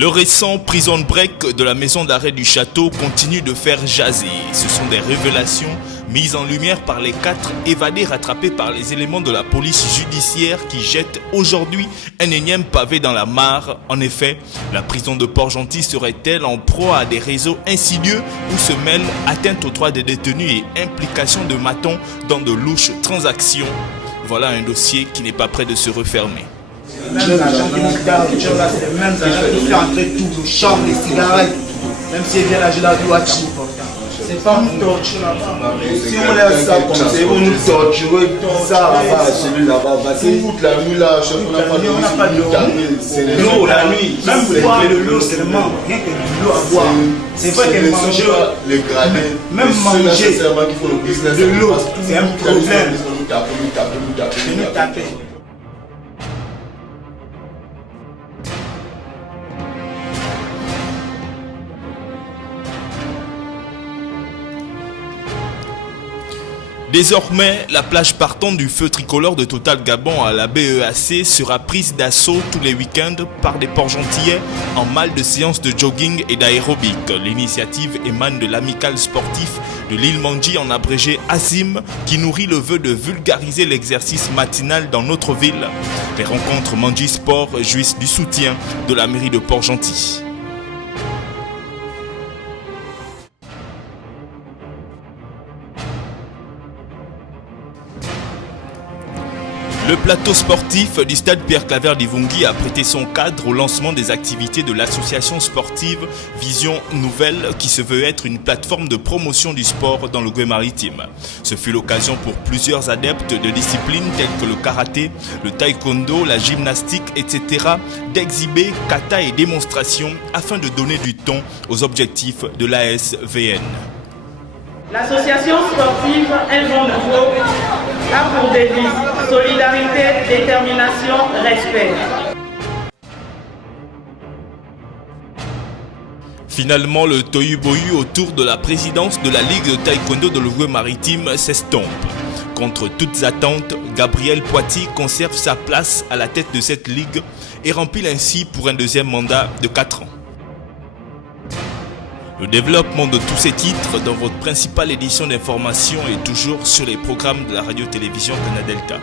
Le récent prison break de la maison d'arrêt du château continue de faire jaser. Ce sont des révélations mises en lumière par les 4 évadés rattrapés par les éléments de la police judiciaire qui jettent aujourd'hui un énième pavé dans la mare. En effet, la prison de Port-Gentil serait-elle en proie à des réseaux insidieux où se mêlent atteinte aux droits des détenus et implication de matons dans de louches transactions? Voilà un dossier qui n'est pas prêt de se refermer. Même l'agent qui nous garde, c'est même l'agent qui nous fait entrer tout, le chambre, les cigarettes. Même si elle vient là, je la dois tout. C'est pas une torture là-bas. Si on laisse ça comme ça, ils vont nous torturer, tout ça là-bas, celui là-bas. C'est toute la nuit là, on n'a pas de l'eau. La nuit, même pour boire de l'eau seulement, rien que de l'eau à boire. C'est vrai que manger, même manger de l'eau, c'est un problème. C'est nous taper. Désormais, la plage partant du feu tricolore de Total Gabon à la BEAC sera prise d'assaut tous les week-ends par des Port-Gentillais en mal de séances de jogging et d'aérobic. L'initiative émane de l'amicale sportif de l'île Mandji, en abrégé ASIM, qui nourrit le vœu de vulgariser l'exercice matinal dans notre ville. Les rencontres Mandji Sport jouissent du soutien de la mairie de Port-Gentil. Le plateau sportif du stade Pierre-Claver d'Ivungui a prêté son cadre au lancement des activités de l'association sportive Vision Nouvelle qui se veut être une plateforme de promotion du sport dans le Gué-Maritime. Ce fut l'occasion pour plusieurs adeptes de disciplines telles que le karaté, le taekwondo, la gymnastique, etc. d'exhiber kata et démonstrations afin de donner du ton aux objectifs de l'ASVN. L'association sportive Un Vent Nouveau a pour devise solidarité, détermination, respect. Finalement, le tohu-bohu autour de la présidence de la Ligue de taekwondo de l'Ouest-Maritime s'estompe. Contre toutes attentes, Gabriel Poitiers conserve sa place à la tête de cette ligue et remplit ainsi pour un deuxième mandat de 4 ans. Le développement de tous ces titres dans votre principale édition d'information est toujours sur les programmes de la radio-télévision Canal Delta.